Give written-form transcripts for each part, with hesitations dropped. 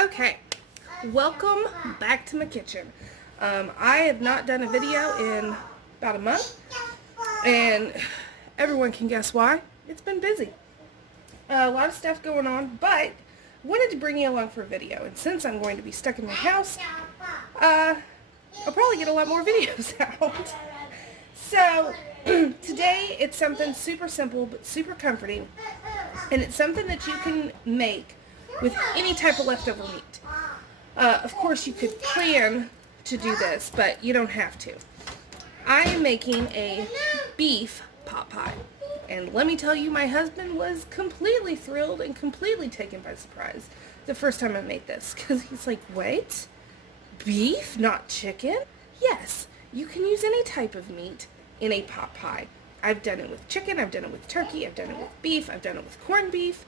Okay, welcome back to my kitchen. I have not done a video in about a month, and everyone can guess why. It's been busy. A lot of stuff going on, but I wanted to bring you along for a video, and since I'm going to be stuck in my house, I'll probably get a lot more videos out. So, today it's something super simple but super comforting, and it's something that you can make with any type of leftover meat. Of course, you could plan to do this, but you don't have to. I am making a beef pot pie. And let me tell you, my husband was completely thrilled and completely taken by surprise the first time I made this. Because he's like, wait, beef, not chicken? Yes, you can use any type of meat in a pot pie. I've done it with chicken, I've done it with turkey, I've done it with beef, I've done it with corned beef.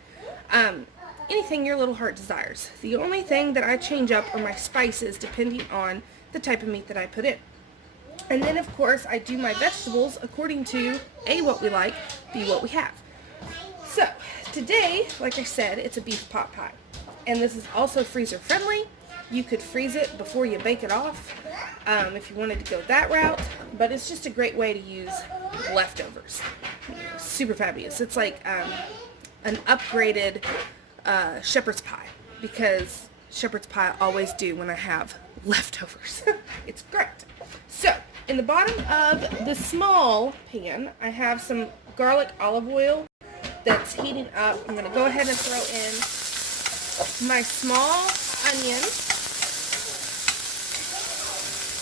Anything your little heart desires. The only thing that I change up are my spices depending on the type of meat that I put in. And then, of course, I do my vegetables according to A, what we like, B, what we have. So, today, like I said, it's a beef pot pie. And this is also freezer friendly. You could freeze it before you bake it off if you wanted to go that route. But it's just a great way to use leftovers. Super fabulous. It's like an upgraded shepherd's pie, because shepherd's pie I always do when I have leftovers. It's great. So, in the bottom of the small pan, I have some garlic olive oil that's heating up. I'm going to go ahead and throw in my small onion.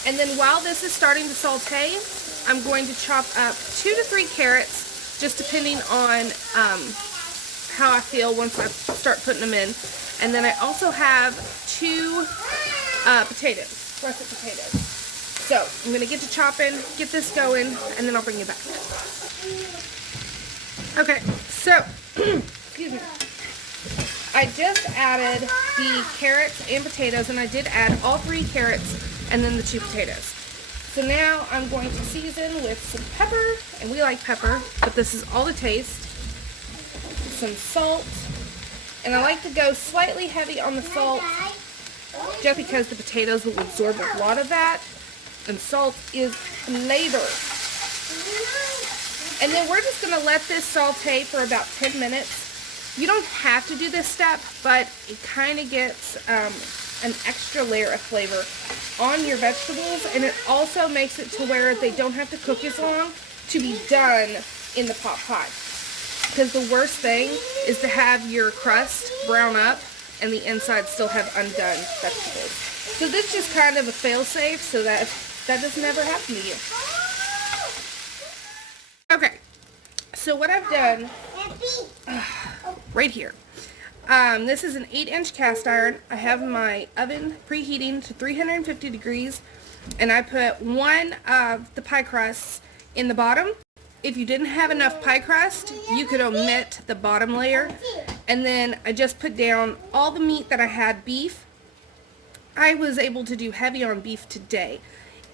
And then while this is starting to saute, I'm going to chop up 2 to 3 carrots, just depending on how I feel once I start putting them in. And then I also have 2 potatoes, russet potatoes. So I'm going to get to chopping, get this going, and then I'll bring you back. Okay, so, excuse me. I just added the carrots and potatoes, and I did add all 3 carrots and then the 2 potatoes. So now I'm going to season with some pepper, and we like pepper, but this is all to taste. Some salt, and I like to go slightly heavy on the salt just because the potatoes will absorb a lot of that, and salt is flavor. And then we're just going to let this saute for about 10 minutes. You don't have to do this step, but it kind of gets an extra layer of flavor on your vegetables, and it also makes it to where they don't have to cook as long to be done in the pot pie. Because the worst thing is to have your crust brown up and the inside still have undone vegetables. So this is just kind of a fail-safe so that doesn't ever happen to you. Okay, so what I've done right here. This is an 8-inch cast iron. I have my oven preheating to 350 degrees, and I put 1 of the pie crusts in the bottom. If you didn't have enough pie crust, you could omit the bottom layer. And then I just put down all the meat that I had. Beef, I was able to do heavy on beef today.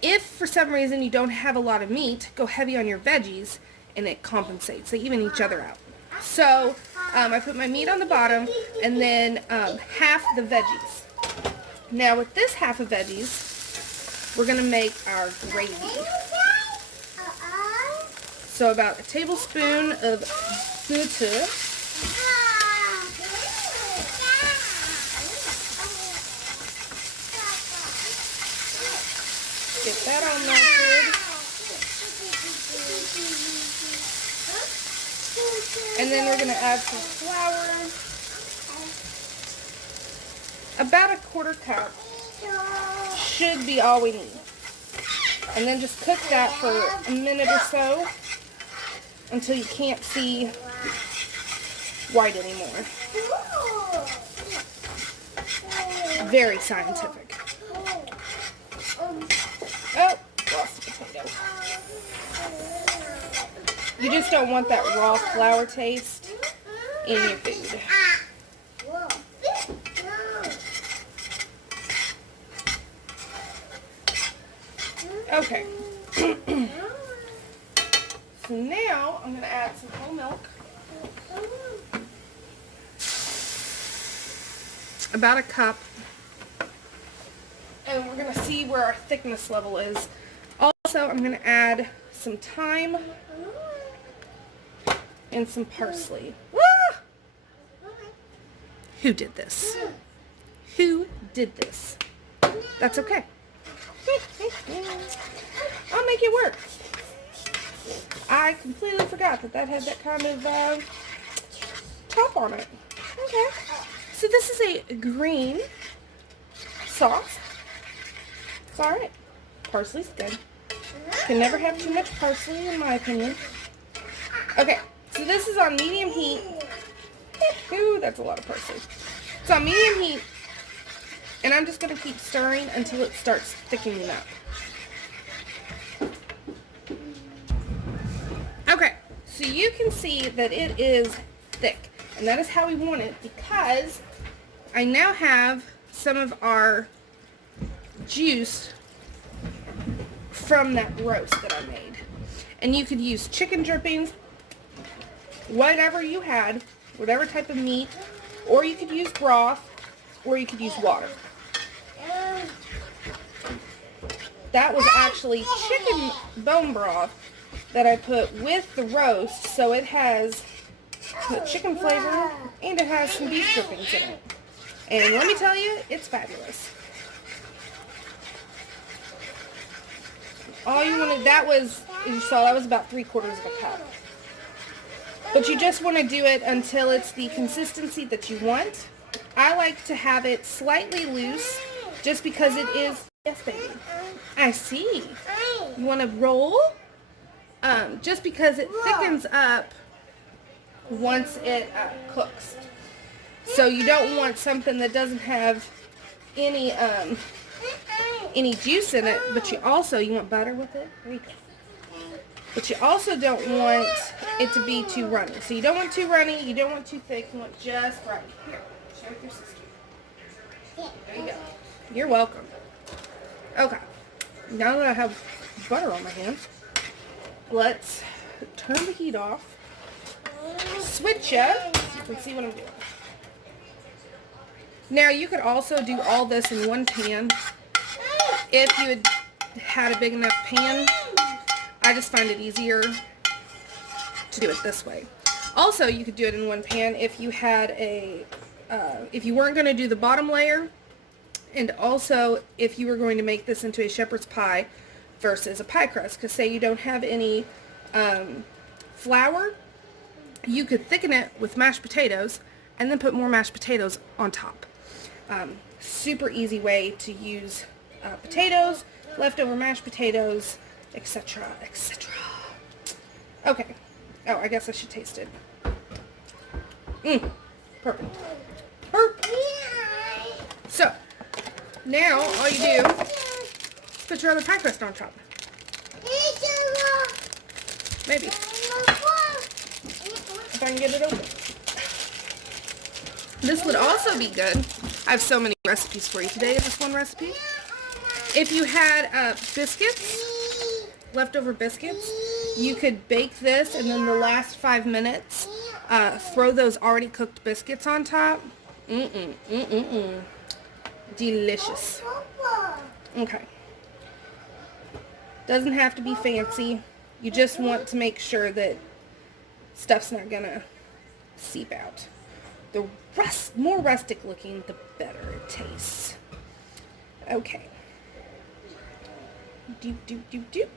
If for some reason you don't have a lot of meat, go heavy on your veggies, and it compensates. They even each other out. So I put my meat on the bottom, and then half the veggies. Now with this half of veggies, we're going to make our gravy. So about a tablespoon of butter. Get that all melted. And then we're going to add some flour. About a 1/4 cup should be all we need. And then just cook that for a minute or so until you can't see white anymore. Very scientific. Oh, lost the potato. You just don't want that raw flour taste in your food. Okay. So now I'm going to add some whole milk. about a cup. And we're going to see where our thickness level is. Also, I'm going to add some thyme and some parsley. Ah! Who did this? Who did this? That's okay. I'll make it work. I completely forgot that had that kind of top on it. Okay. So this is a green sauce. It's alright. Parsley's good. Can never have too much parsley in my opinion. Okay. So this is on medium heat. Ooh, that's a lot of parsley. It's on medium heat. And I'm just going to keep stirring until it starts thickening up. Okay, so you can see that it is thick. And that is how we want it because I now have some of our juice from that roast that I made. And you could use chicken drippings, whatever you had, whatever type of meat, or you could use broth, or you could use water. That was actually chicken bone broth that I put with the roast, so it has the chicken flavor and it has some beef drippings in it. And let me tell you, it's fabulous. All you wanted, that was, as you saw, that was about 3/4 of a cup. But you just want to do it until it's the consistency that you want. I like to have it slightly loose just because it is, yes baby, I see. You want to roll? Just because it thickens up once it cooks. So you don't want something that doesn't have any juice in it, but you want butter with it? There you go. But you also don't want it to be too runny. So you don't want too runny, you don't want too thick, you want just right. Here, share with your sister. There you go. You're welcome. Okay. Now that I have butter on my hands, let's turn the heat off. Switch it so you can see what I'm doing. Now you could also do all this in one pan if you had a big enough pan. I just find it easier to do it this way. Also, you could do it in one pan if you had if you weren't going to do the bottom layer, and also if you were going to make this into a shepherd's pie versus a pie crust. Because say you don't have any flour, you could thicken it with mashed potatoes and then put more mashed potatoes on top. Super easy way to use potatoes, leftover mashed potatoes, etc., etc. Okay. Oh, I guess I should taste it. Perfect. Perfect. So, now all you do is put your other pie crust on top. Maybe. If I can get it open. This would also be good. I have so many recipes for you today in this one recipe. If you had biscuits, leftover biscuits, you could bake this and then the last 5 minutes throw those already cooked biscuits on top. Delicious. Okay. Doesn't have to be fancy. You just want to make sure that stuff's not gonna seep out. The more rustic looking, the better it tastes. Okay. Doop, doop, doop, doop.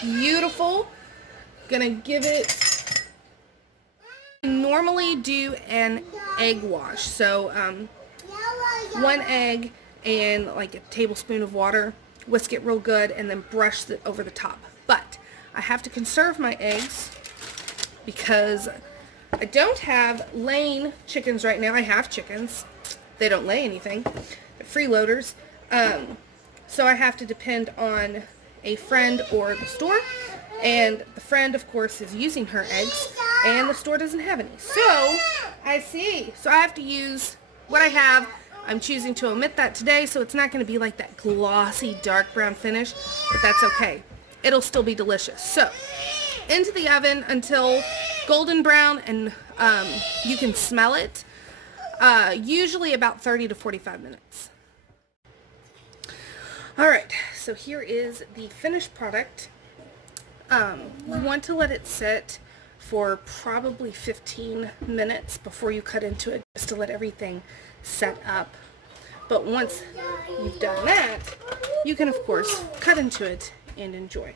Beautiful. Gonna give it, normally do an egg wash. So, 1 egg and like a tablespoon of water. Whisk it real good and then brush it over the top. But I have to conserve my eggs because I don't have laying chickens right now. I have chickens. They don't lay anything. They're freeloaders. So I have to depend on a friend or the store. And the friend, of course, is using her eggs. And the store doesn't have any. So, I see. So I have to use what I have. I'm choosing to omit that today. So it's not going to be like that glossy dark brown finish. But that's okay. It'll still be delicious. So, into the oven until golden brown and you can smell it. Usually about 30 to 45 minutes. Alright, so here is the finished product. You want to let it sit for probably 15 minutes before you cut into it, just to let everything set up. But once you've done that, you can of course cut into it and enjoy.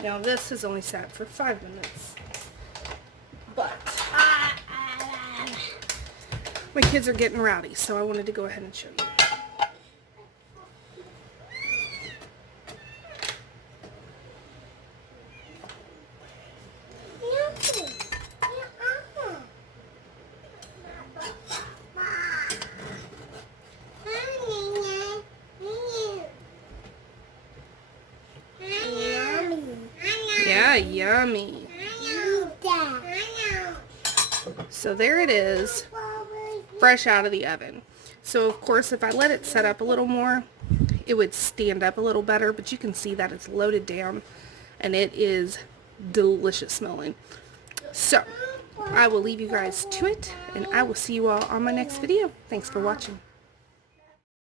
Now this is only sat for 5 minutes, but my kids are getting rowdy, so I wanted to go ahead and show you. Yeah, yummy. So there it is, fresh out of the oven. So of course if I let it set up a little more, it would stand up a little better, but you can see that it's loaded down and it is delicious smelling. So I will leave you guys to it, and I will see you all on my next video. Thanks for watching.